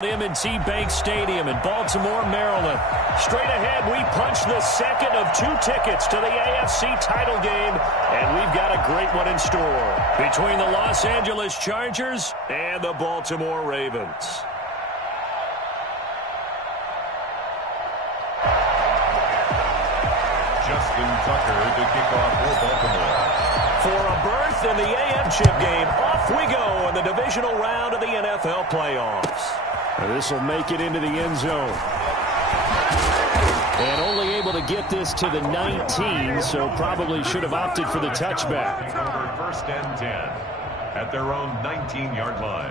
M&T Bank Stadium in Baltimore, Maryland. Straight ahead, we punch the second of 2 tickets to the AFC title game, and we've got a great one in store between the Los Angeles Chargers and the Baltimore Ravens. Justin Tucker to kick off for Baltimore. For a berth in the AFC game, off we go in the divisional round of the NFL playoffs. This will make it into the end zone. And only able to get this to the 19, so probably should have opted for the touchback. First and 10 at their own 19-yard line.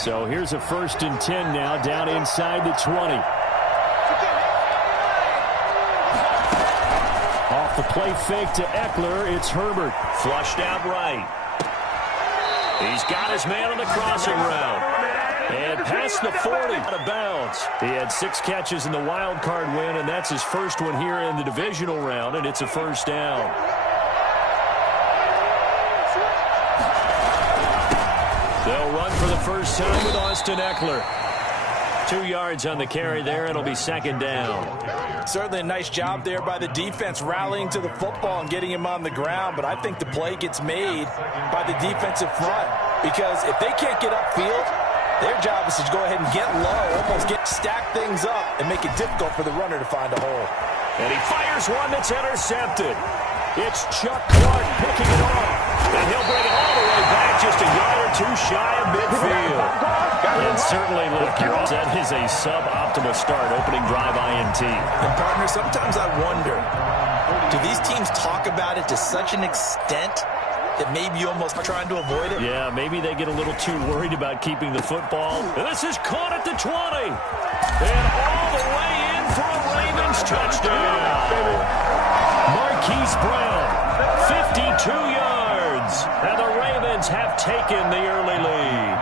So here's a first and 10 now, down inside the 20. Off the play fake to Eckler, it's Herbert. Flushed out right. He's got his man on the crossing route. And past the 40, out of bounds. He had 6 catches in the wild card win, and that's his first one here in the divisional round, and it's a first down. They'll run for the first time with Austin Eckler. 2 yards on the carry there. It'll be second down. Certainly a nice job there by the defense rallying to the football and getting him on the ground, but I think the play gets made by the defensive front because if they can't get upfield, their job is to go ahead and get low, almost stack things up and make it difficult for the runner to find a hole. And he fires one that's intercepted. It's Chuck Clark picking it off. And he'll bring it all the way back just a yard or 2 shy of midfield. And certainly, look, that is a suboptimal start, opening drive INT. And, partner, sometimes I wonder, do these teams talk about it to such an extent that maybe you almost are trying to avoid it? Yeah, maybe they get a little too worried about keeping the football. And this is caught at the 20. And all the way in for a Ravens touchdown. Marquise Brown, 52 yards. And the Ravens have taken the early lead.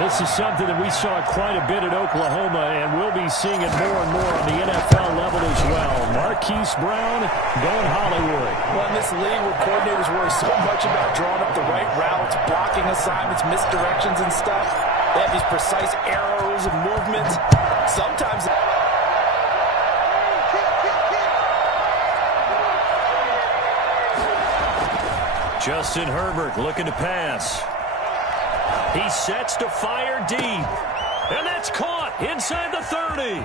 This is something that we saw quite a bit at Oklahoma, and we'll be seeing it more and more on the NFL level as well. Marquise Brown going Hollywood. Well, in this league where coordinators worry so much about drawing up the right routes, blocking assignments, misdirections and stuff, they have these precise arrows and movements. Sometimes Justin Herbert looking to pass. He sets to fire deep. And that's caught inside the 30.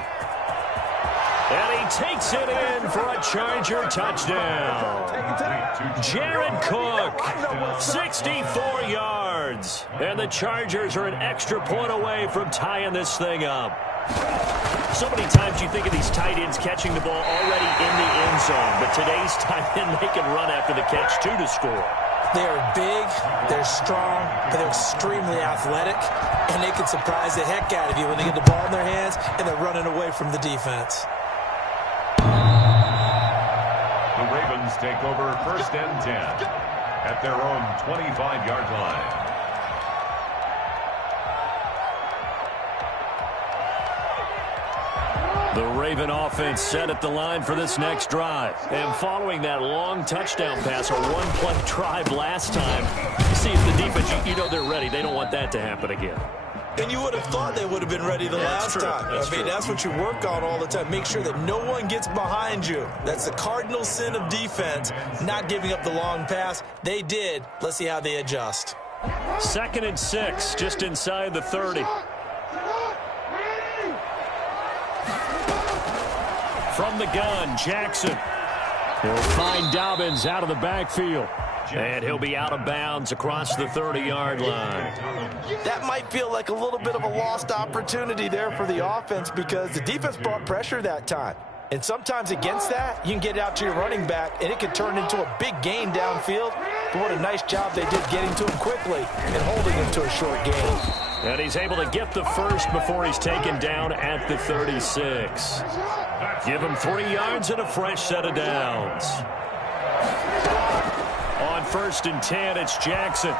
And he takes it in for a Charger touchdown. Jared Cook, 64 yards. And the Chargers are an extra point away from tying this thing up. So many times you think of these tight ends catching the ball already in the end zone. But today's tight end, they can run after the catch, too, to score. They are big, they're strong, but they're extremely athletic, and they can surprise the heck out of you when they get the ball in their hands and they're running away from the defense. The Ravens take over first and 10 at their own 25-yard line. The Raven offense set at the line for this next drive. And following that long touchdown pass, a one-play drive last time, see if the defense, you know they're ready. They don't want that to happen again. And you would have thought they would have been ready the last time. That's what you work on all the time. Make sure that no one gets behind you. That's the cardinal sin of defense, not giving up the long pass. They did. Let's see how they adjust. 2nd and 6, just inside the 30. From the gun, Jackson. He'll find Dobbins out of the backfield. And he'll be out of bounds across the 30-yard line. That might feel like a little bit of a lost opportunity there for the offense because the defense brought pressure that time. And sometimes against that, you can get it out to your running back, and it can turn into a big gain downfield. But what a nice job they did getting to him quickly and holding him to a short gain. And he's able to get the first before he's taken down at the 36. Give him 3 yards and a fresh set of downs. On 1st and 10, it's Jackson.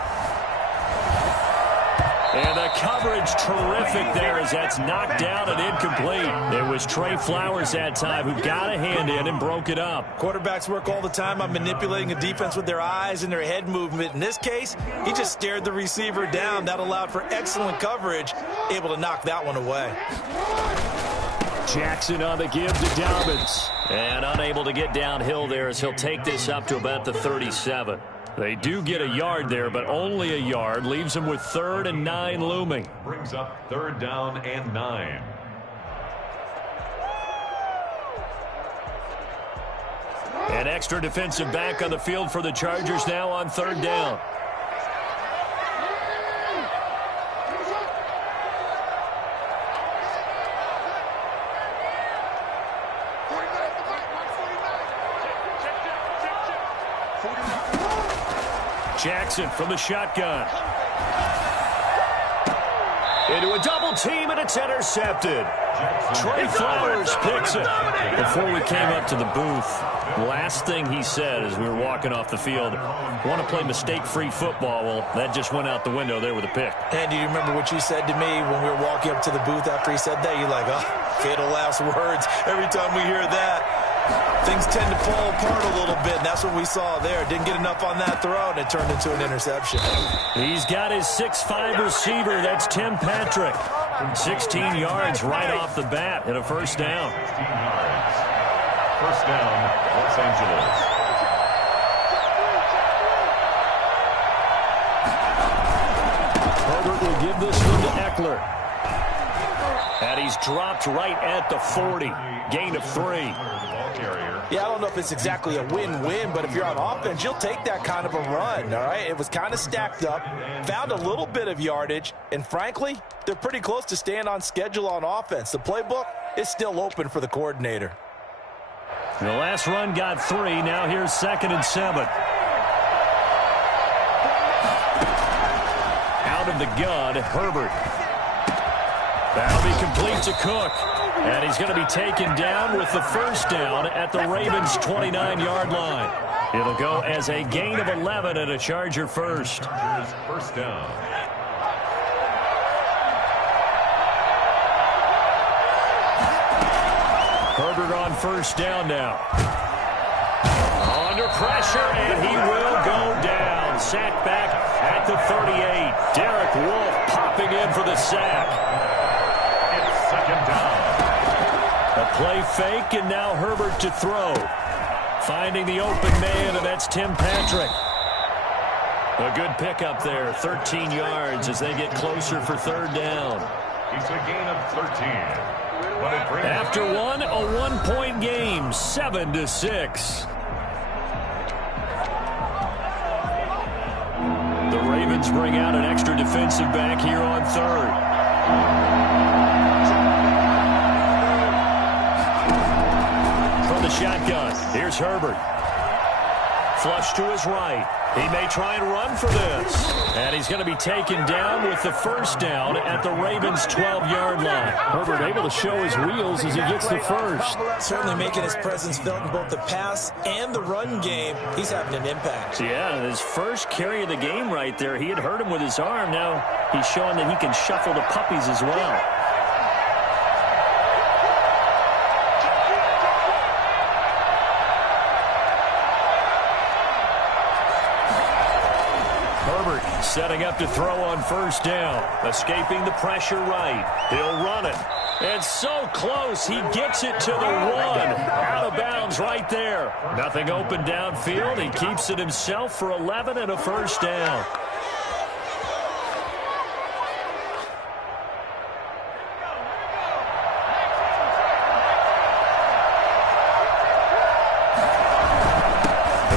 And the coverage terrific there as that's knocked down and incomplete. It was Trey Flowers that time who got a hand in and broke it up. Quarterbacks work all the time on manipulating a defense with their eyes and their head movement. In this case, he just stared the receiver down. That allowed for excellent coverage, able to knock that one away. Jackson on the give to Dobbins. And unable to get downhill there as he'll take this up to about the 37. They do get a yard there, but only a yard. Leaves them with 3rd and 9 looming. Brings up 3rd down and 9. An extra defensive back on the field for the Chargers now on 3rd down. Jackson from the shotgun. Into a double team, and it's intercepted. Trey Flowers picks it. Before we came up to the booth, last thing he said as we were walking off the field, want to play mistake-free football. Well, that just went out the window there with a pick. And do you remember what you said to me when we were walking up to the booth after he said that? You're like, oh, fatal last words. Every time we hear that, things tend to fall apart a little bit, and that's what we saw there. Didn't get enough on that throw, and it turned into an interception. He's got his 6'5" receiver. That's Tim Patrick. 16 yards right off the bat and a 1st down. 16 yards. 1st down, Los Angeles. Herbert will give this one to Eckler. And he's dropped right at the 40. Gain of 3. Yeah, I don't know if it's exactly a win-win, but if you're on offense, you'll take that kind of a run, all right? It was kind of stacked up, found a little bit of yardage, and frankly, they're pretty close to staying on schedule on offense. The playbook is still open for the coordinator. The last run got 3. Now here's 2nd and 7. Out of the gun, Herbert. That'll be complete to Cook. And he's going to be taken down with the 1st down at the Ravens' 29-yard line. It'll go as a gain of 11 and a Charger first. Chargers 1st down. Herbert on 1st down now. Under pressure, and he will go down. Sacked back at the 38. Derek Wolfe popping in for the sack. It's 2nd down. A play fake, and now Herbert to throw. Finding the open man, and that's Tim Patrick. A good pickup there, 13 yards as they get closer for 3rd down. It's a gain of 13. But it brings After one, a 1-point game, 7-6. The Ravens bring out an extra defensive back here on 3rd. The shotgun. Here's Herbert. Flush to his right. He may try and run for this. And he's going to be taken down with the 1st down at the Ravens' 12-yard line. Herbert able to show his wheels as he gets the 1st. Certainly making his presence felt in both the pass and the run game. He's having an impact. Yeah, his first carry of the game right there. He had hurt him with his arm. Now he's showing that he can shuffle the puppies as well. Setting up to throw on 1st down. Escaping the pressure right. He'll run it. And so close, he gets it to the 1. Out of bounds right there. Nothing open downfield. He keeps it himself for 11 and a 1st down.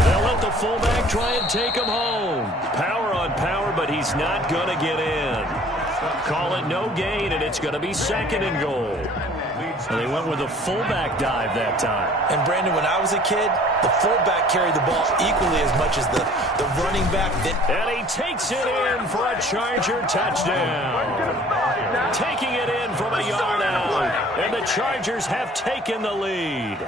They'll let the fullback try and take him home. Power on power, but he's not going to get in. Call it no gain, and it's going to be 2nd and goal. And they went with a fullback dive that time. And, Brandon, when I was a kid, the fullback carried the ball equally as much as the running back did. And he takes it in for a Charger touchdown. Taking it in from a yard out. And the Chargers have taken the lead.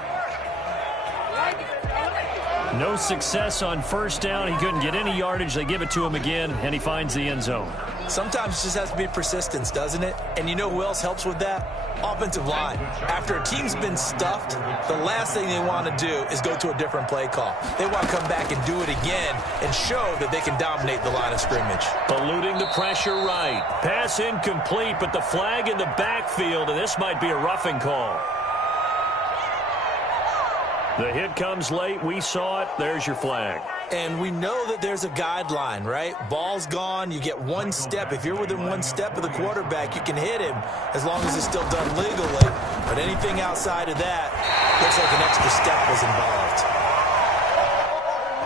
No success on first down. He couldn't get any yardage. They give it to him again, and he finds the end zone. Sometimes it just has to be persistence, doesn't it? And you know who else helps with that? Offensive line. After a team's been stuffed, the last thing they want to do is go to a different play call. They want to come back and do it again and show that they can dominate the line of scrimmage. Eluding the pressure right. Pass incomplete, but the flag in the backfield, and this might be a roughing call. The hit comes late. We saw it. There's your flag. And we know that there's a guideline, right? Ball's gone. You get one step. If you're within one step of the quarterback, you can hit him as long as it's still done legally. But anything outside of that, looks like an extra step was involved.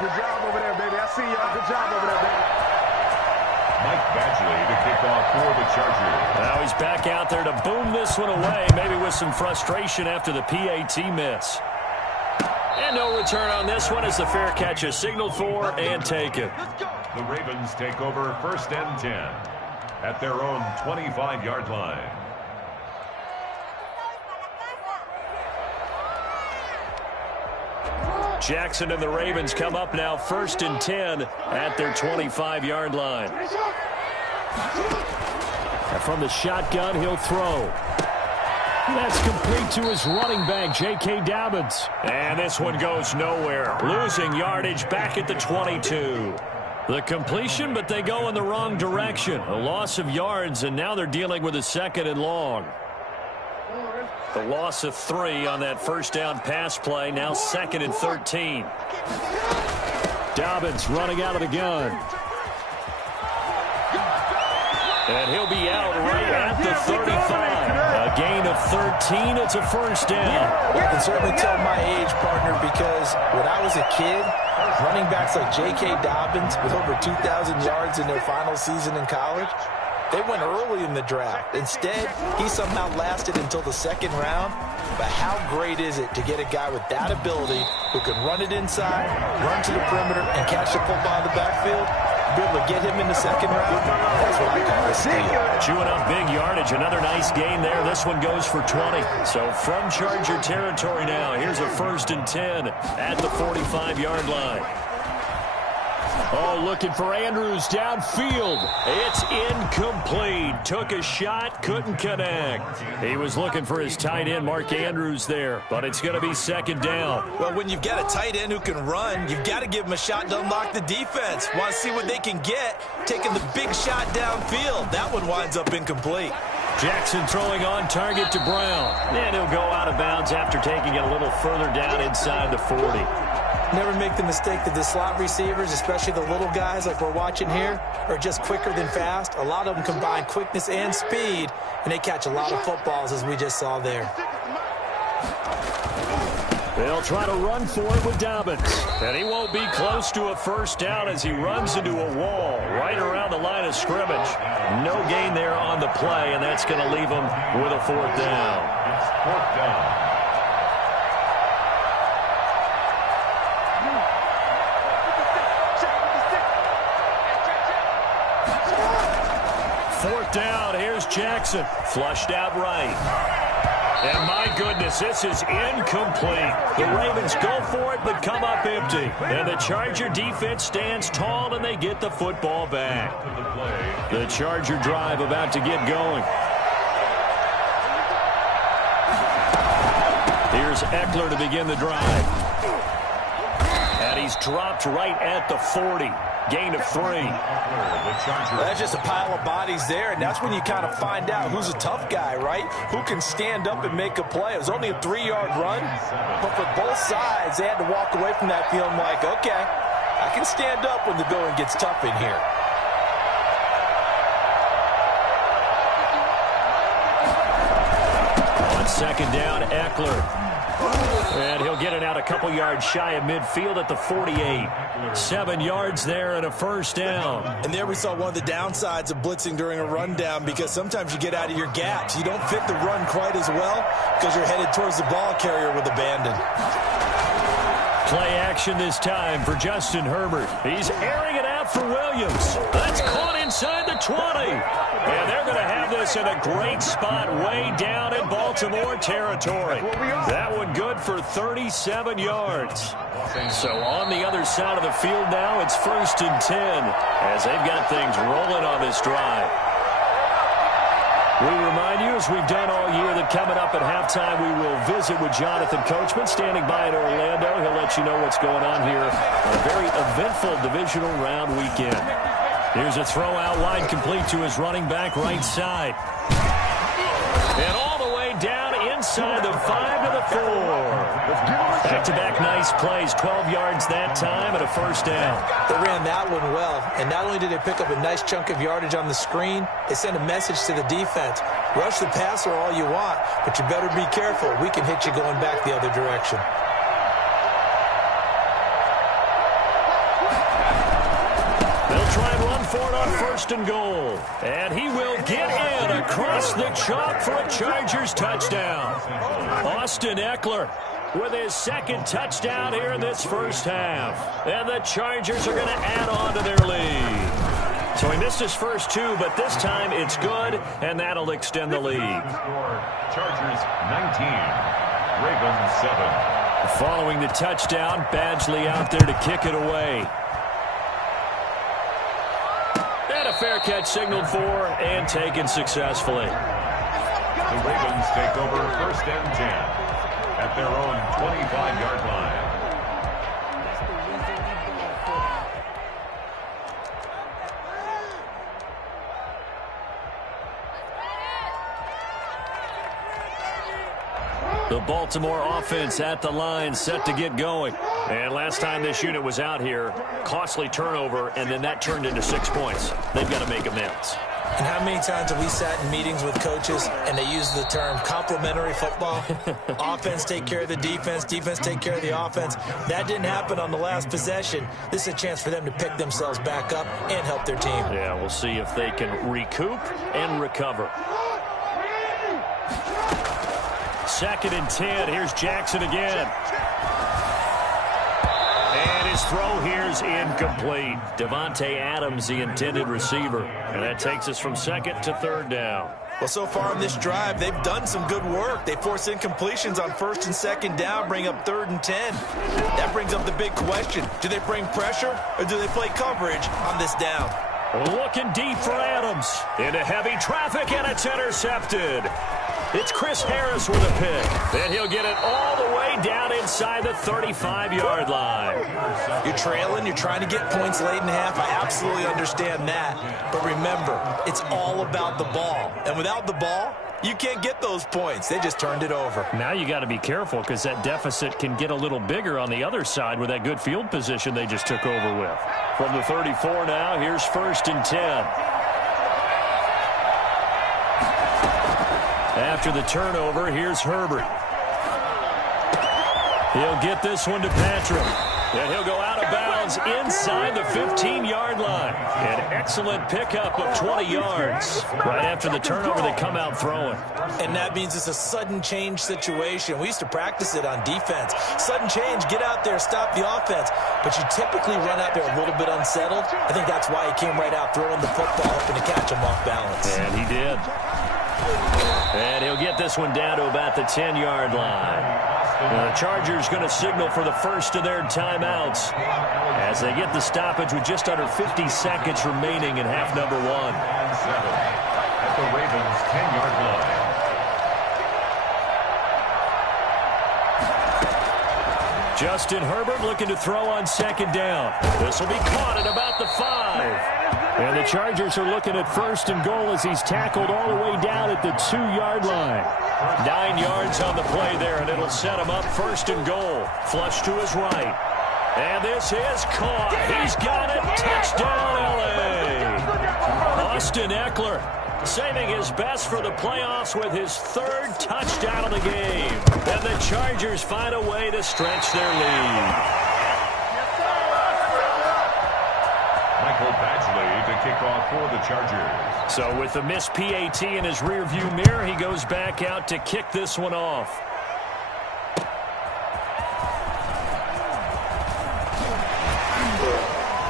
Good job over there, baby. I see y'all. Good job over there, baby. Mike Badgley to kick off for the Chargers. Now he's back out there to boom this one away, maybe with some frustration after the PAT miss. And no return on this one as the fair catch is signaled for and taken. The Ravens take over 1st and 10 at their own 25-yard line. Jackson and the Ravens come up now 1st and 10 at their 25-yard line. And from the shotgun, he'll throw. That's complete to his running back, J.K. Dobbins. And this one goes nowhere. Losing yardage back at the 22. The completion, but they go in the wrong direction. A loss of yards, and now they're dealing with a 2nd and long. The loss of 3 on that first down pass play, now 2nd and 13. Dobbins running out of the gun. And he'll be out right at the 35. A gain of 13. It's a first down. I can certainly tell my age, partner, because when I was a kid, running backs like J.K. Dobbins with over 2,000 yards in their final season in college, they went early in the draft. Instead, he somehow lasted until the 2nd round. But how great is it to get a guy with that ability who can run it inside, run to the perimeter, and catch the football in the backfield? Be able to get him in the 2nd round, that's what I call a steal. Chewing up big yardage. Another nice gain there. This one goes for 20. So from Charger territory now, here's a 1st and 10 at the 45-yard line. Oh, looking for Andrews downfield. It's incomplete. Took a shot, couldn't connect. He was looking for his tight end, Mark Andrews, there, but it's going to be 2nd down. Well, when you've got a tight end who can run, you've got to give him a shot to unlock the defense. Want to see what they can get, taking the big shot downfield. That one winds up incomplete. Jackson throwing on target to Brown. And he'll go out of bounds after taking it a little further down inside the 40. Never make the mistake that the slot receivers, especially the little guys like we're watching here, are just quicker than fast. A lot of them combine quickness and speed, and they catch a lot of footballs, as we just saw there. They'll try to run for it with Dobbins. And he won't be close to a first down as he runs into a wall right around the line of scrimmage. No gain there on the play, and that's going to leave him with a 4th down. It's 4th down. Down. Here's Jackson. Flushed out right. And my goodness, this is incomplete. The Ravens go for it, but come up empty. And the Charger defense stands tall, and they get the football back. The Charger drive about to get going. Here's Eckler to begin the drive. And he's dropped right at the 40. Gain of 3. That's just a pile of bodies there, and that's when you kind of find out who's a tough guy, right? Who can stand up and make a play. It was only a 3-yard run, but for both sides, they had to walk away from that feeling like, okay, I can stand up when the going gets tough in here. On 2nd down, Eckler. And he'll get it out a couple yards shy of midfield at the 48. 7 yards there and a first down. And there we saw one of the downsides of blitzing during a rundown, because sometimes you get out of your gaps. You don't fit the run quite as well because you're headed towards the ball carrier with abandon. Play action this time for Justin Herbert. He's airing it out for Williams. That's caught inside the 20. And they're going to have this in a great spot way down in Baltimore territory. That one good for 37 yards. So on the other side of the field now, it's 1st and 10 as they've got things rolling on this drive. We remind you, as we've done all year, that coming up at halftime, we will visit with Jonathan Coachman standing by in Orlando. He'll let you know what's going on here on a very eventful divisional round weekend. Here's a throw out wide, complete to his running back right side. And all the way down inside the 5 to the 4. Back-to-back nice plays, 12 yards that time and a 1st down. They ran that one well, and not only did they pick up a nice chunk of yardage on the screen, they sent a message to the defense. Rush the passer all you want, but you better be careful. We can hit you going back the other direction. They'll try and run for it on 1st and goal. And he will get in across the chalk for a Chargers touchdown. Austin Eckler with his 2nd touchdown here in this 1st half. And the Chargers are going to add on to their lead. So he missed his first 2, but this time it's good, and that'll extend the lead. Chargers 19, Ravens 7. Following the touchdown, Badgley out there to kick it away. And a fair catch signaled for and taken successfully. The Ravens take over 1st and 10 at their own 25-yard line. The Baltimore offense at the line, set to get going. And last time this unit was out here, costly turnover, and then that turned into 6 points. They've got to make amends. And how many times have we sat in meetings with coaches and they use the term complementary football? Offense take care of the defense, defense take care of the offense. That didn't happen on the last possession. This is a chance for them to pick themselves back up and help their team. Yeah, we'll see if they can recoup and recover. 2nd and 10. Here's Jackson again. And his throw here's incomplete. Devontae Adams, the intended receiver. And that takes us from 2nd to 3rd down. Well, so far in this drive, they've done some good work. They force incompletions on 1st and 2nd down, bring up 3rd and 10. That brings up the big question. Do they bring pressure or do they play coverage on this down? Looking deep for Adams. Into heavy traffic, and it's intercepted. It's Chris Harris with a pick. Then he'll get it all the way down inside the 35-yard line. You're trailing. You're trying to get points late in the half. I absolutely understand that. But remember, it's all about the ball. And without the ball, you can't get those points. They just turned it over. Now you got to be careful because that deficit can get a little bigger on the other side with that good field position they just took over with. From the 34 now, here's 1st and 10. After the turnover, here's Herbert. He'll get this one to Patrick. And he'll go out of bounds inside the 15-yard line. An excellent pickup of 20 yards. Right after the turnover, they come out throwing. And that means it's a sudden change situation. We used to practice it on defense. Sudden change, get out there, stop the offense. But you typically run out there a little bit unsettled. I think that's why he came right out throwing the football, hoping to catch him off balance. And he did. And he'll get this one down to about the 10-yard line. The Chargers going to signal for the first of their timeouts as they get the stoppage with just under 50 seconds remaining in half number 1. At the Ravens' 10-yard line. Justin Herbert looking to throw on 2nd down. This will be caught at about the 5. And the Chargers are looking at 1st and goal as he's tackled all the way down at the 2-yard line. 9 yards on the play there, and it'll set him up 1st and goal. Flush to his right. And this is caught. He's got it. Touchdown, L.A. Austin Eckler saving his best for the playoffs with his 3rd touchdown of the game. And the Chargers find a way to stretch their lead. Michael Badgley to kick off for the Chargers. So with the missed PAT in his rearview mirror, he goes back out to kick this one off.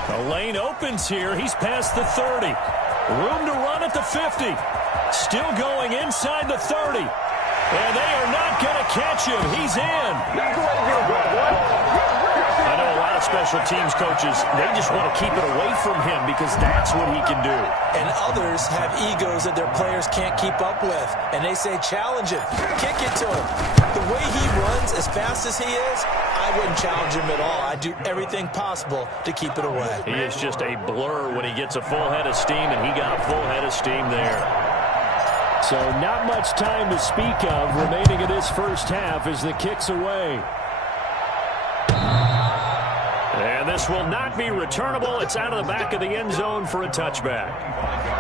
The lane opens here. He's past the 30. Room to run at the 50. Still going inside the 30. And they are not going to catch him. He's in. I know a lot of special teams coaches, they just want to keep it away from him because that's what he can do. And others have egos that their players can't keep up with. And they say, challenge him. Kick it to him. The way he runs as fast as he is, I wouldn't challenge him at all. I'd do everything possible to keep it away. He is just a blur when he gets a full head of steam, and he got a full head of steam there. So not much time to speak of remaining in this first half as the kick's away. And this will not be returnable. It's out of the back of the end zone for a touchback.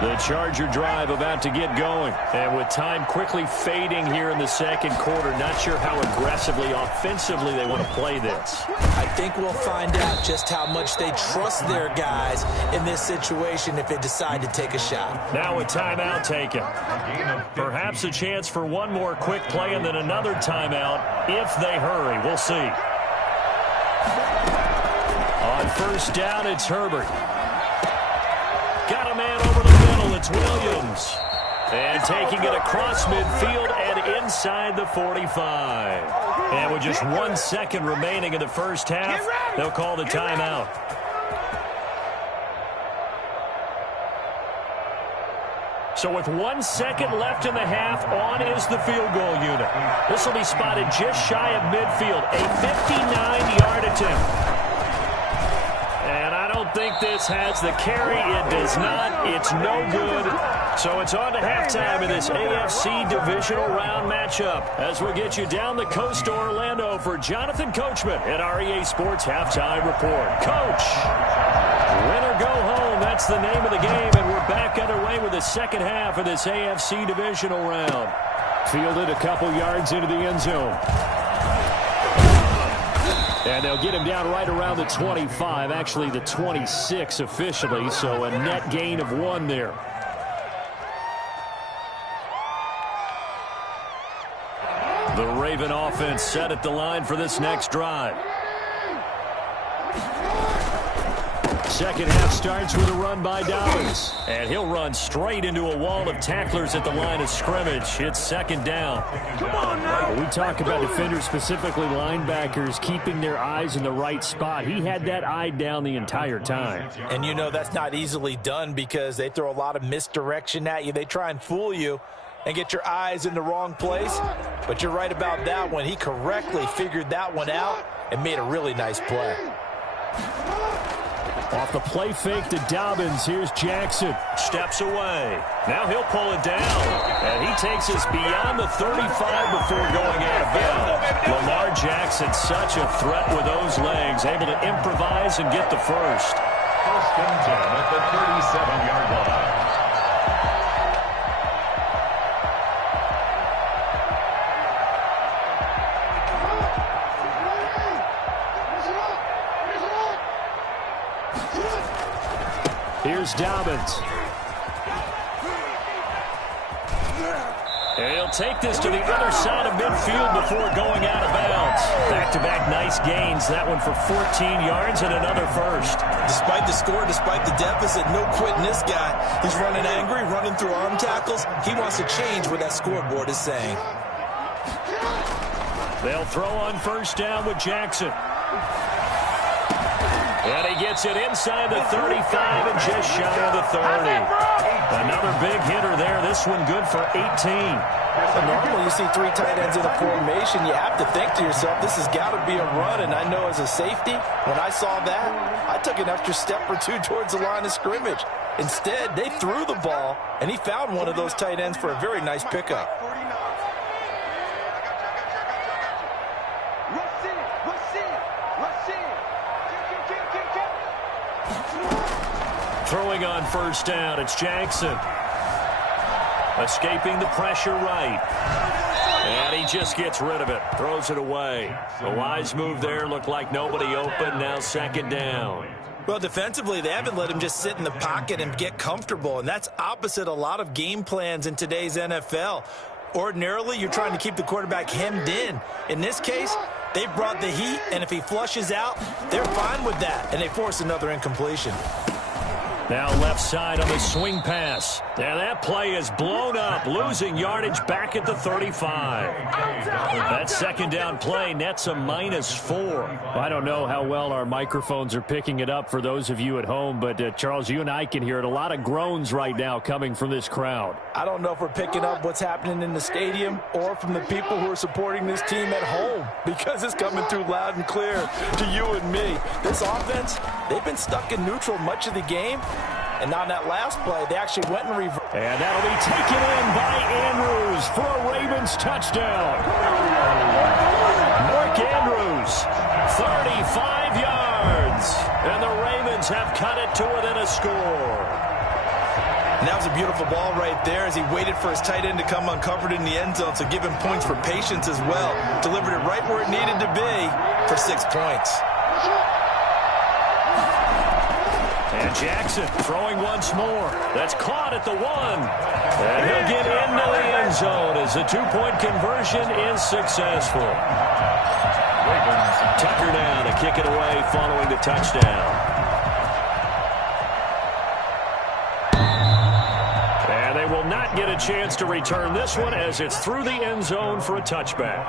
The Charger drive about to get going. And with time quickly fading here in the second quarter, not sure how aggressively, offensively they want to play this. I think we'll find out just how much they trust their guys in this situation if they decide to take a shot. Now a timeout taken. Perhaps a chance for one more quick play and then another timeout if they hurry. We'll see. On first down, it's Herbert. Got a man over the middle. It's Williams. And taking it across midfield and inside the 45. And with just 1 second remaining in the first half, they'll call the timeout. So with 1 second left in the half, on is the field goal unit. This will be spotted just shy of midfield. A 59-yard attempt. And I don't think this has the carry. It does not. It's no good. So it's on to halftime in this AFC divisional round matchup as we get you down the coast to Orlando for Jonathan Coachman at REA Sports Halftime Report. Coach, win or go home, that's the name of the game, and we're back underway with the second half of this AFC divisional round. Fielded a couple yards into the end zone. And they'll get him down right around the 25, actually the 26 officially, so a net gain of 1 there. The Raven offense set at the line for this next drive. Second half starts with a run by Dobbins. And he'll run straight into a wall of tacklers at the line of scrimmage. It's second down. Come on now. We talk about defenders, specifically linebackers, keeping their eyes in the right spot. He had that eye down the entire time. And you know that's not easily done because they throw a lot of misdirection at you. They try and fool you and get your eyes in the wrong place. But you're right about that one. He correctly figured that one out and made a really nice play. Off the play fake to Dobbins. Here's Jackson. Steps away. Now he'll pull it down. And he takes us beyond the 35 before going out of bounds. Lamar Jackson, such a threat with those legs. Able to improvise and get the first. First and 10 at the 37-yard line. Here's Dobbins. And he'll take this to the other side of midfield before going out of bounds. Back-to-back nice gains. That one for 14 yards and another first. Despite the score, despite the deficit, no quitting this guy. He's running angry, running through arm tackles. He wants to change what that scoreboard is saying. They'll throw on first down with Jackson. And he gets it inside the 35 and just shy of the 30. Another big hitter there. This one good for 18. Normally you see 3 tight ends in a formation, you have to think to yourself, this has got to be a run. And I know as a safety, when I saw that, I took an extra step or 2 towards the line of scrimmage. Instead, they threw the ball, and he found one of those tight ends for a very nice pickup. Throwing on first down, it's Jackson. Escaping the pressure right. And he just gets rid of it. Throws it away. A wise move there. Looked like nobody open. Now second down. Well, defensively, they haven't let him just sit in the pocket and get comfortable. And that's opposite a lot of game plans in today's NFL. Ordinarily, you're trying to keep the quarterback hemmed in. In this case, They brought the heat, and if he flushes out, they're fine with that, and they force another incompletion. Now left side on the swing pass. And that play is blown up, losing yardage back at the 35. That second down play nets a -4. I don't know how well our microphones are picking it up for those of you at home, but Charles, you and I can hear it. A lot of groans right now coming from this crowd. I don't know if we're picking up what's happening in the stadium or from the people who are supporting this team at home, because it's coming through loud and clear to you and me. This offense, they've been stuck in neutral much of the game. And on that last play, they actually went and reversed. And that'll be taken in by Andrews for a Ravens touchdown. Mark Andrews, 35 yards. And the Ravens have cut it to within a score. And that was a beautiful ball right there as he waited for his tight end to come uncovered in the end zone, so give him points for patience as well. Delivered it right where it needed to be for 6 points. And Jackson throwing once more. That's caught at the 1. And he'll get into the end zone as the 2-point conversion is successful. Tucker down to kick it away following the touchdown. And they will not get a chance to return this one as it's through the end zone for a touchback.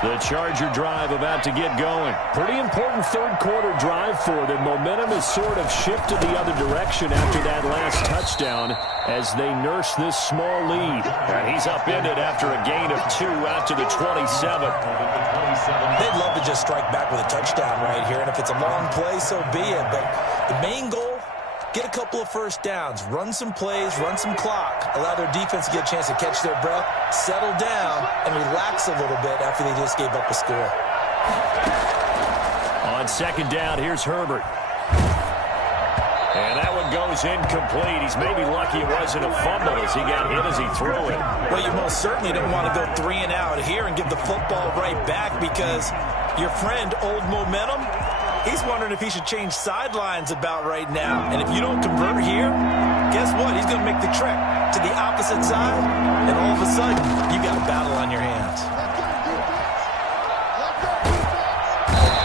The Charger drive about to get going. Pretty important third-quarter drive for them. Momentum has sort of shifted the other direction after that last touchdown as they nurse this small lead. And he's upended after a gain of 2 out to the 27. They'd love to just strike back with a touchdown right here, and if it's a long play, so be it. But the main goal, get a couple of first downs, run some plays, run some clock, allow their defense to get a chance to catch their breath, settle down, and relax a little bit after they just gave up a score. On second down, here's Herbert. And that one goes incomplete. He's maybe lucky it wasn't a fumble as he got hit as he threw it. Well, you most certainly don't want to go 3 and out here and give the football right back, because your friend, Old Momentum, he's wondering if he should change sidelines about right now. And if you don't convert here, guess what? He's going to make the trek to the opposite side, and all of a sudden, you got a battle on your hands.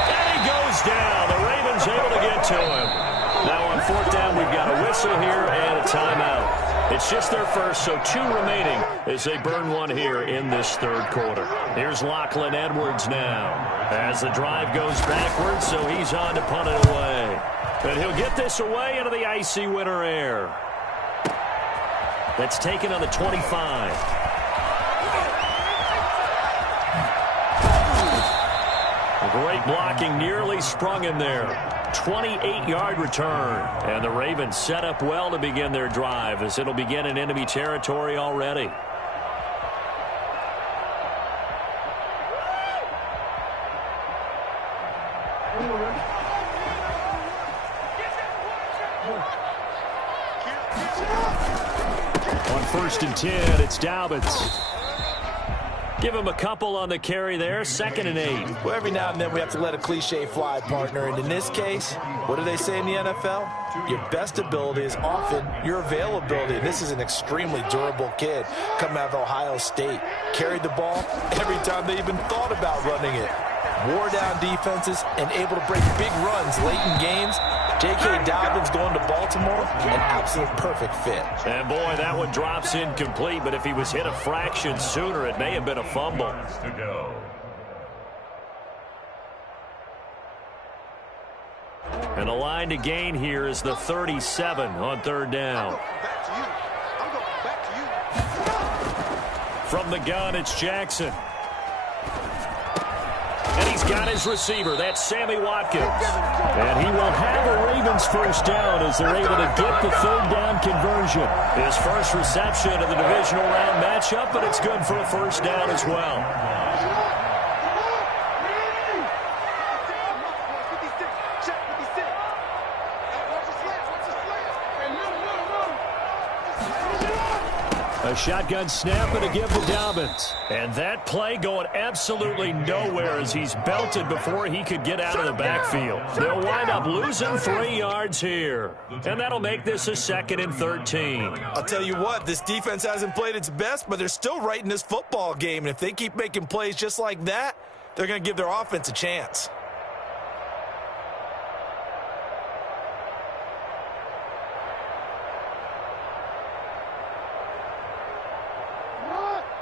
And he goes down. The Ravens able to get to him. Now on fourth down, we've got a whistle here and a timeout. It's just their first, so 2 remaining as they burn one here in this third quarter. Here's Lachlan Edwards now as the drive goes backwards, so he's on to punt it away. And he'll get this away into the icy winter air. That's taken on the 25. Great blocking, nearly sprung him there. 28-yard return. And the Ravens set up well to begin their drive as it'll begin in enemy territory already. On 1st and 10, it's Dobbins. Give him a couple on the carry there. 2nd and 8. Well, every now and then we have to let a cliche fly, partner. And in this case, what do they say in the NFL? Your best ability is often your availability. And this is an extremely durable kid coming out of Ohio State. Carried the ball every time they even thought about running it. Wore down defenses and able to break big runs late in games. J.K. Dobbins going to Baltimore, an absolute perfect fit. And boy, that one drops incomplete, but if he was hit a fraction sooner, it may have been a fumble. And the line to gain here is the 37 on 3rd down. From the gun, it's Jackson. And he's got his receiver. That's Sammy Watkins. And he will have a Ravens first down as they're able to get the 3rd down conversion. His first reception of the divisional round matchup, but it's good for a first down as well. A A shotgun snap and a give to Dobbins. And that play going absolutely nowhere as he's belted before he could get out of the backfield. They'll wind up losing 3 yards here. And that'll make this a 2nd and 13. I'll tell you what, this defense hasn't played its best, but they're still right in this football game. And if they keep making plays just like that, they're going to give their offense a chance.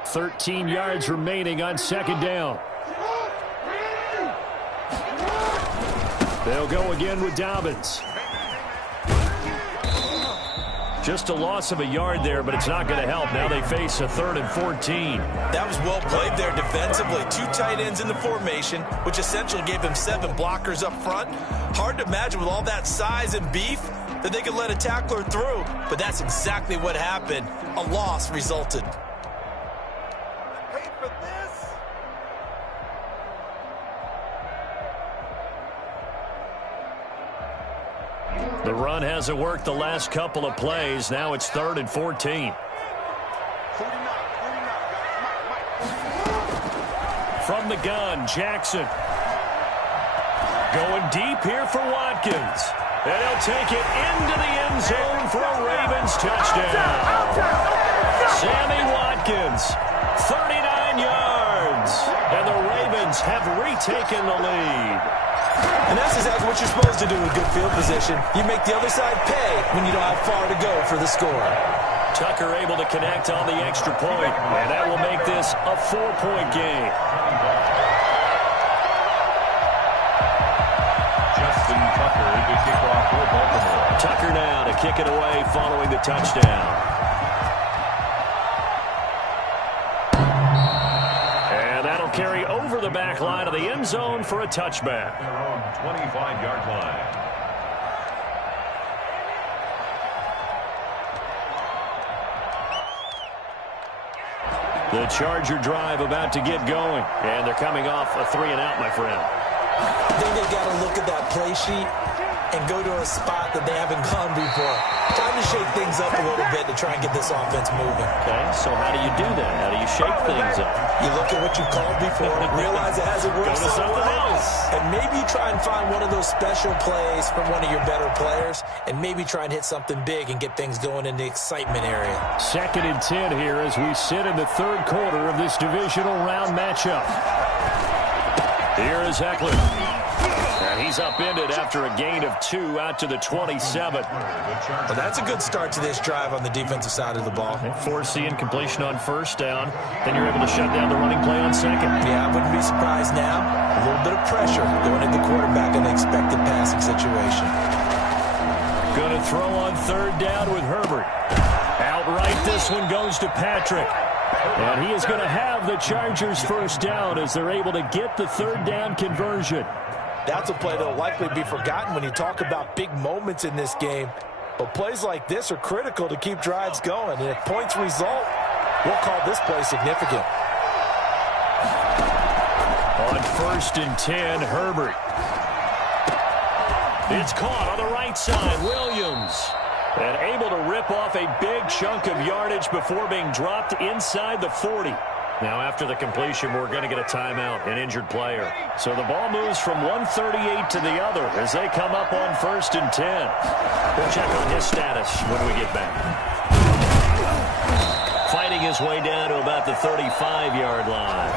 "13 yards remaining on 2nd down. They'll go again with Dobbins. Just a loss of a yard there, but it's not going to help. Now they face a 3rd and 14. That was well played there defensively. 2 tight ends in the formation, which essentially gave them 7 blockers up front. Hard to imagine with all that size and beef that they could let a tackler through, but that's exactly what happened. A loss resulted. The run hasn't worked the last couple of plays. Now it's 3rd and 14. From the gun, Jackson. Going deep here for Watkins. And he'll take it into the end zone for a Ravens touchdown. Sammy Watkins, 39 yards. And the Ravens have retaken the lead. And that's exactly what you're supposed to do with good field position. You make the other side pay when you don't have far to go for the score. Tucker able to connect on the extra point, and that will make this a 4-point game. Justin Tucker to kick off for Baltimore. Tucker now to kick it away following the touchdown. Carry over the back line of the end zone for a touchback. Their own 25-yard line. The Charger drive about to get going, and they're coming off a 3-and-out, my friend. I think they've got to look at that play sheet and go to a spot that they haven't gone before. Time to shake things up a little bit to try and get this offense moving. Okay, so how do you do that? How do you shake things up? You look at what you called before, realize it hasn't worked Go to so something well, else. and maybe you try and find one of those special plays from one of your better players, and maybe try and hit something big and get things going in the excitement area. 2nd and 10 here as we sit in the 3rd quarter of this divisional round matchup. Here is Eckler. And he's upended after a gain of 2 out to the 27. Well, that's a good start to this drive on the defensive side of the ball. And force the incompletion on 1st down. Then you're able to shut down the running play on 2nd. Yeah, I wouldn't be surprised now. A little bit of pressure going at the quarterback in the expected passing situation. Going to throw on 3rd down with Herbert. Outright, this one goes to Patrick. And he is going to have the Chargers 1st down as they're able to get the 3rd down conversion. That's a play that will likely be forgotten when you talk about big moments in this game. But plays like this are critical to keep drives going. And if points result, we'll call this play significant. On 1st and 10, Herbert. It's caught on the right side. Williams. And able to rip off a big chunk of yardage before being dropped inside the 40. Now, after the completion, we're going to get a timeout, an injured player. So the ball moves from 138 to the other as they come up on 1st and 10. We'll check on his status when we get back. Fighting his way down to about the 35-yard line.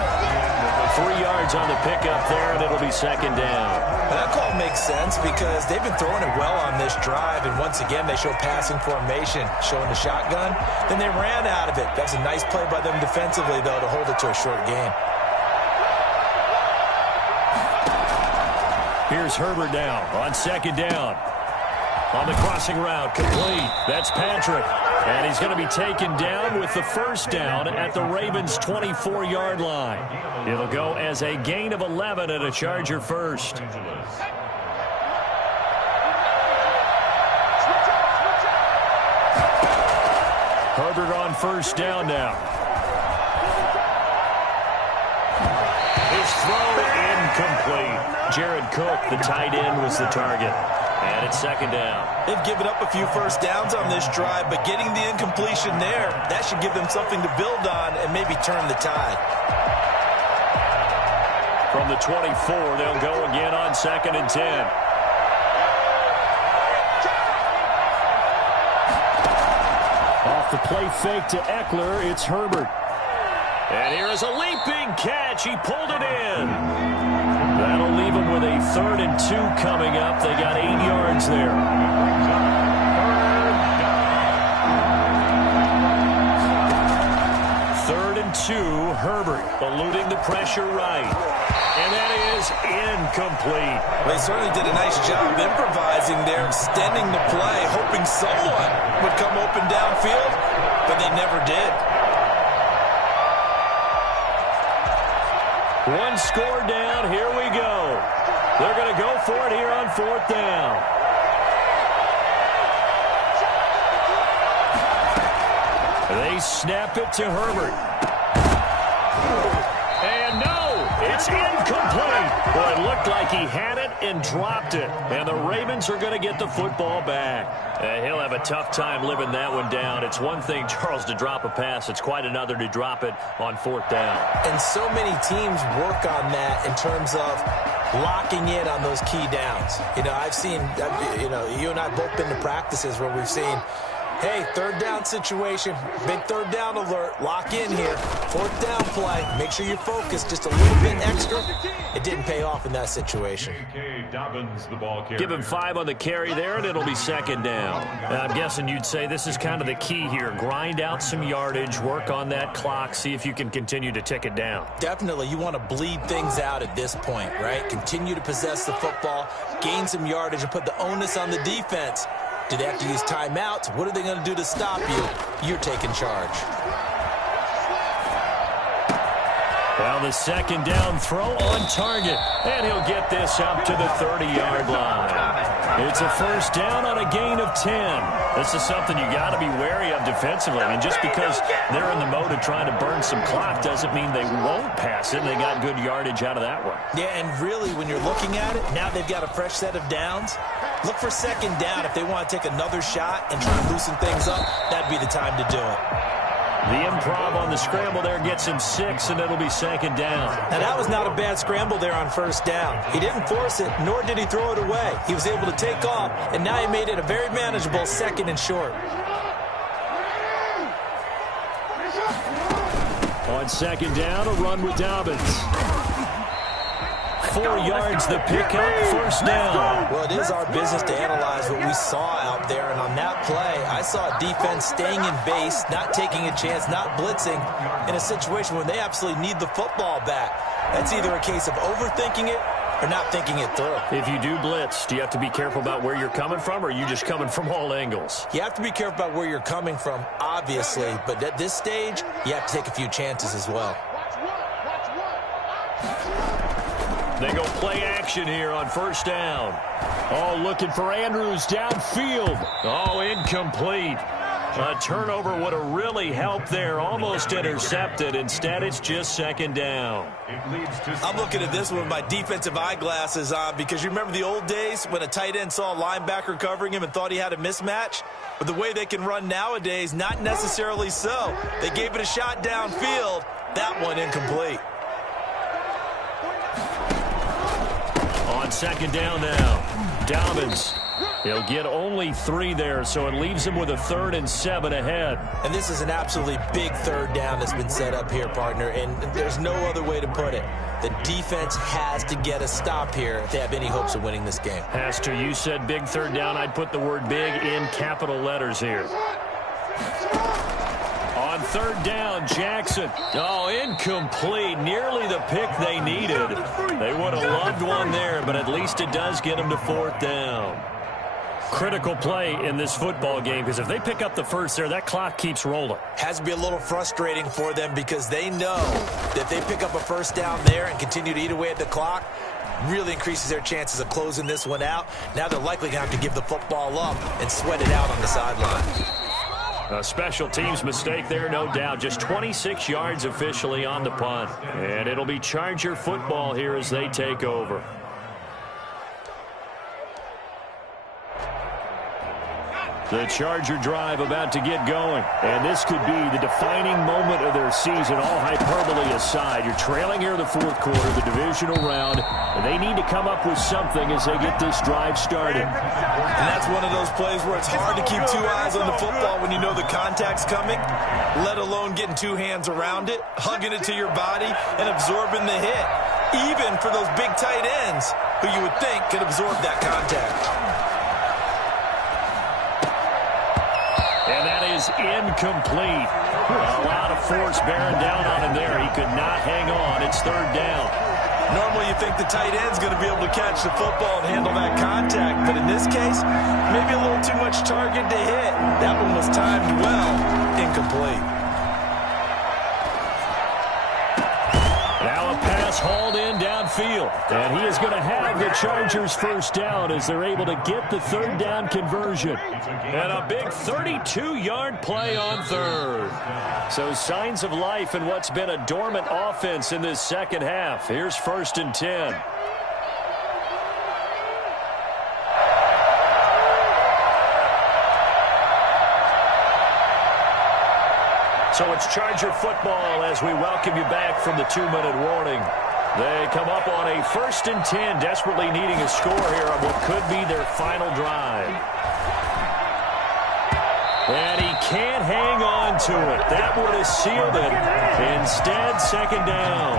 3 yards on the pickup there, and it'll be 2nd down. And that call makes sense because they've been throwing it well on this drive, and once again, they show passing formation, showing the shotgun. Then they ran out of it. That's a nice play by them defensively, though, to hold it to a short gain. Here's Herbert now on 2nd down. On the crossing route, complete. That's Patrick. And he's going to be taken down with the 1st down at the Ravens' 24-yard line. It'll go as a gain of 11 and a Charger 1st. Herbert on 1st down now. His throw incomplete. Jared Cook, the tight end, was the target. And it's second down. They've given up a few first downs on this drive, but getting the incompletion there, that should give them something to build on and maybe turn the tide. From the 24, they'll go again on 2nd and 10. Off the play fake to Eckler, it's Herbert. And here is a leaping catch. He pulled it in. That'll leave him with a 3rd and 2 coming up. They got 8 yards there. 3rd and 2, Herbert eluding the pressure right. And that is incomplete. They certainly did a nice job improvising there, extending the play, hoping someone would come open downfield, but they never did. One score down. Here we go. They're going to go for it here on 4th down. They snap it to Herbert. And no, it's incomplete. Boy, it looked like he had it and dropped it. And the Ravens are going to get the football back. He'll have a tough time living that one down. It's one thing, Charles, to drop a pass. It's quite another to drop it on 4th down. And so many teams work on that in terms of locking in on those key downs. You know, I've seen, you and I have both been to practices where we've seen, hey, 3rd down situation, big 3rd down alert, lock in here, 4th down play, make sure you're focused just a little bit extra. It didn't pay off in that situation. Give him 5 on the carry there, and it'll be 2nd down. I'm guessing you'd say this is kind of the key here. Grind out some yardage, work on that clock, see if you can continue to tick it down. Definitely, you want to bleed things out at this point, right? Continue to possess the football, gain some yardage, and put the onus on the defense. Do they have to use timeouts? What are they going to do to stop you? You're taking charge. Well, the 2nd down throw on target. And he'll get this up to the 30-yard line. It's a 1st down on a gain of 10. This is something you got to be wary of defensively. I mean, just because they're in the mode of trying to burn some clock doesn't mean they won't pass it. They got good yardage out of that one. Yeah, and really, when you're looking at it, now they've got a fresh set of downs. Look for 2nd down. If they want to take another shot and try to loosen things up, that'd be the time to do it. The improv on the scramble there gets him 6, and it'll be 2nd down. Now, that was not a bad scramble there on 1st down. He didn't force it, nor did he throw it away. He was able to take off, and now he made it a very manageable 2nd and short. On 2nd down, a run with Dobbins. 4 yards the pickup, 1st down. Well, it is our business to analyze what we saw out there, and on that play, I saw a defense staying in base, not taking a chance, not blitzing, in a situation where they absolutely need the football back. That's either a case of overthinking it or not thinking it through. If you do blitz, do you have to be careful about where you're coming from, or are you just coming from all angles? You have to be careful about where you're coming from, obviously, but at this stage, you have to take a few chances as well. They go play action here on 1st down. Oh, looking for Andrews downfield. Oh, incomplete. A turnover would have really helped there. Almost intercepted. Instead, it's just 2nd down. I'm looking at this one with my defensive eyeglasses on because you remember the old days when a tight end saw a linebacker covering him and thought he had a mismatch? But the way they can run nowadays, not necessarily so. They gave it a shot downfield. That one incomplete. On 2nd down now, Dobbins. He'll get only 3 there, so it leaves him with a 3rd and 7 ahead. And this is an absolutely big 3rd down that's been set up here, partner, and there's no other way to put it. The defense has to get a stop here if they have any hopes of winning this game. Has to. You said big 3rd down. I'd put the word big in capital letters here. On 3rd down, Jackson. Oh, incomplete. Nearly the pick they needed. They would have loved one there, but at least it does get them to 4th down. Critical play in this football game, because if they pick up the 1st there, that clock keeps rolling. Has to be a little frustrating for them because they know that if they pick up a 1st down there and continue to eat away at the clock, really increases their chances of closing this one out. Now they're likely going to have to give the football up and sweat it out on the sideline. A special teams mistake there, no doubt. Just 26 yards officially on the punt. And it'll be Charger football here as they take over. The Charger drive about to get going. And this could be the defining moment of their season, all hyperbole aside. You're trailing here in the fourth quarter, the divisional round, and they need to come up with something as they get this drive started. And that's one of those plays where it's hard to keep two eyes on the football when you know the contact's coming, let alone getting two hands around it, hugging it to your body, and absorbing the hit, even for those big tight ends who you would think could absorb that contact. And that is incomplete. A lot of force bearing down on him there. He could not hang on. It's third down. Normally you think the tight end's going to be able to catch the football and handle that contact, but in this case, maybe a little too much target to hit. That one was timed well. Incomplete. Now a pass hauled in downfield. And he is going to have the Chargers first down as they're able to get the third down conversion. And a big 32-yard play on third. So signs of life in what's been a dormant offense in this second half. Here's 1st and 10. So it's Charger football as we welcome you back from the 2-minute warning. They come up on a 1st and 10, desperately needing a score here on what could be their final drive. And he can't hang on to it. That would have sealed it. Instead, second down.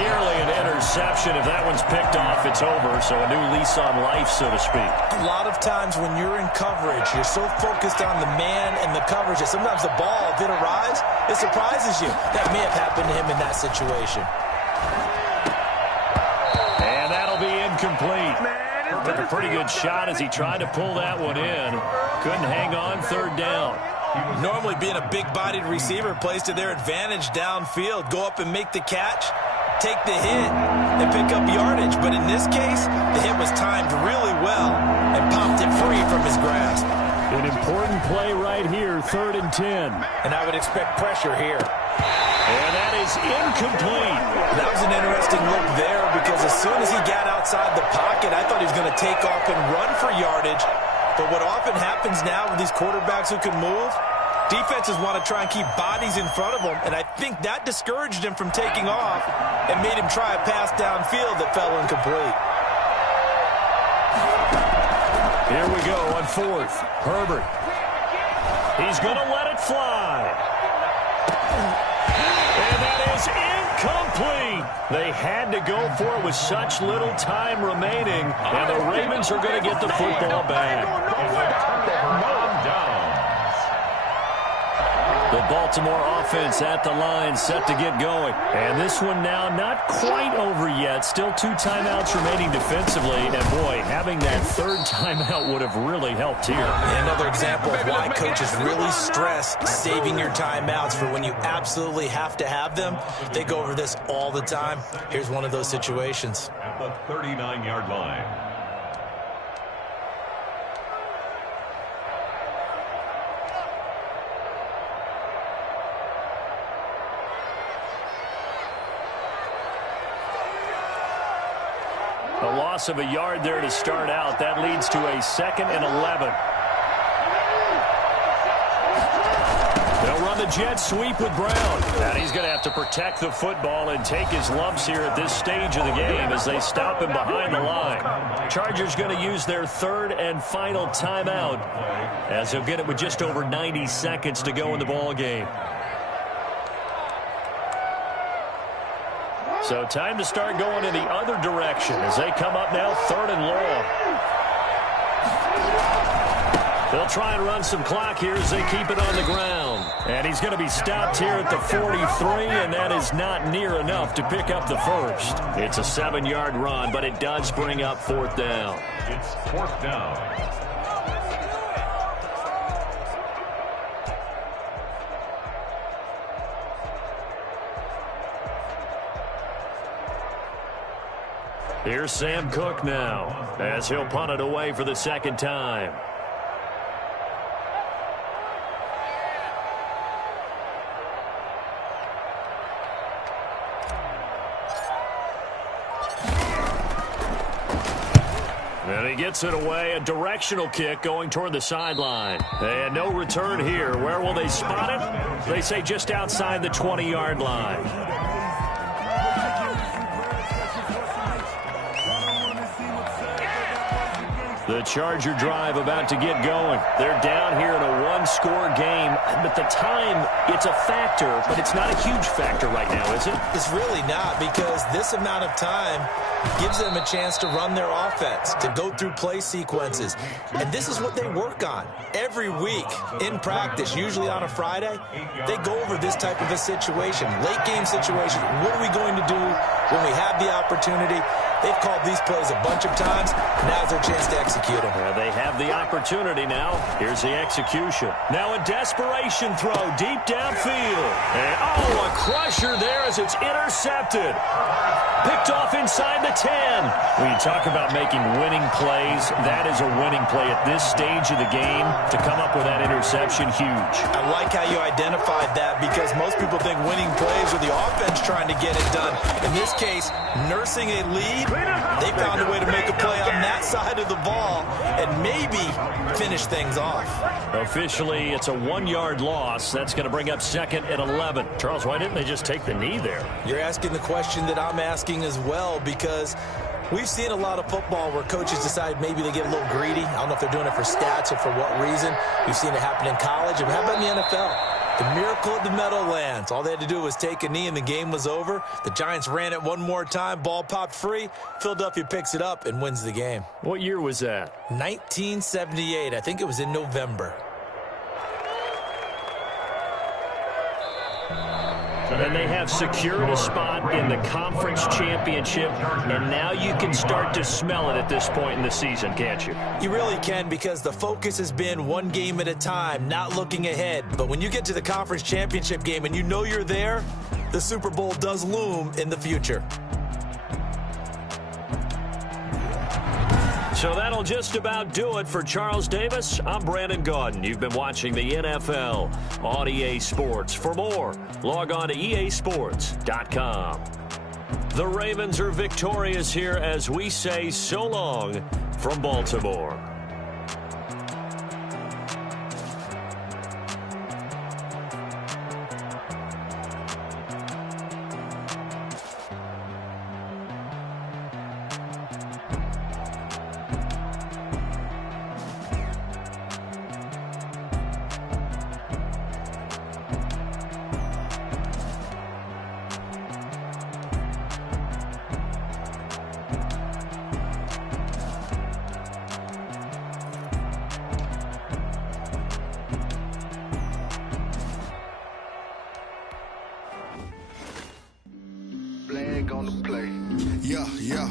Nearly an interception. If that one's picked off, it's over. So a new lease on life, so to speak. A lot of times when you're in coverage, you're so focused on the man and the coverage that sometimes the ball, if it arrives, it surprises you. That may have happened to him in that situation. And that'll be incomplete. Took a pretty good shot as he tried to pull that one in. Couldn't hang on, third down. Normally being a big-bodied receiver plays to their advantage downfield. Go up and make the catch, take the hit, and pick up yardage. But in this case, the hit was timed really well and popped it free from his grasp. An important play right here, 3rd and 10. And I would expect pressure here. And that is incomplete. That was an interesting look there because as soon as he got outside the pocket, I thought he was going to take off and run for yardage. But what often happens now with these quarterbacks who can move, defenses want to try and keep bodies in front of them, and I think that discouraged him from taking off and made him try a pass downfield that fell incomplete. Here we go on 4th. Herbert. He's going to let it fly. And that is incomplete. They had to go for it with such little time remaining, and the Ravens are going to get the football back. The Baltimore offense at the line, set to get going. And this one now not quite over yet. Still 2 timeouts remaining defensively. And, boy, having that 3rd timeout would have really helped here. Another example of why coaches really stress saving your timeouts for when you absolutely have to have them. They go over this all the time. Here's one of those situations. At the 39-yard line. A loss of a yard there to start out. That leads to a 2nd and 11. They'll run the jet sweep with Brown. And he's going to have to protect the football and take his lumps here at this stage of the game as they stop him behind the line. Chargers going to use their 3rd and final timeout as they'll get it with just over 90 seconds to go in the ball game. So time to start going in the other direction as they come up now 3rd and long. They'll try and run some clock here as they keep it on the ground. And he's going to be stopped here at the 43, and that is not near enough to pick up the first. It's a 7-yard run, but it does bring up 4th down. It's 4th down. Here's Sam Cook now as he'll punt it away for the 2nd time. And he gets it away, a directional kick going toward the sideline. And no return here. Where will they spot it? They say just outside the 20-yard line. The Charger drive about to get going. They're down here in a one-score game, but the time, it's a factor, but it's not a huge factor right now, is it? It's really not, because this amount of time gives them a chance to run their offense, to go through play sequences. And this is what they work on every week in practice, usually on a Friday. They go over this type of a situation, late-game situation. What are we going to do when we have the opportunity? They've called these plays a bunch of times. Now's their chance to execute them. They have the opportunity now. Here's the execution. Now a desperation throw deep downfield. And, a crusher there as it's intercepted. Picked off inside the 10. When you talk about making winning plays, that is a winning play at this stage of the game. To come up with that interception, huge. I like how you identified that, because most people think winning plays are the offense trying to get it done. In this case, nursing a lead, they found a way to make a play on that side of the ball and maybe finish things off. Officially, it's a 1-yard loss. That's going to bring up 2nd and 11. Charles, why didn't they just take the knee there? You're asking the question that I'm asking as well, because we've seen a lot of football where coaches decide maybe they get a little greedy. I don't know if they're doing it for stats or for what reason. We've seen it happen in college. And how about in the NFL? The miracle at the Meadowlands. All they had to do was take a knee and the game was over. The Giants ran it one more time. Ball popped free. Philadelphia picks it up and wins the game. What year was that? 1978. I think it was in November. And they have secured a spot in the conference championship, and now you can start to smell it at this point in the season, can't you? You really can, because the focus has been one game at a time, not looking ahead. But when you get to the conference championship game and you know you're there, the Super Bowl does loom in the future. So that'll just about do it for Charles Davis. I'm Brandon Gaudin. You've been watching the NFL on EA Sports. For more, log on to easports.com. The Ravens are victorious here as we say so long from Baltimore. On the play. Yeah.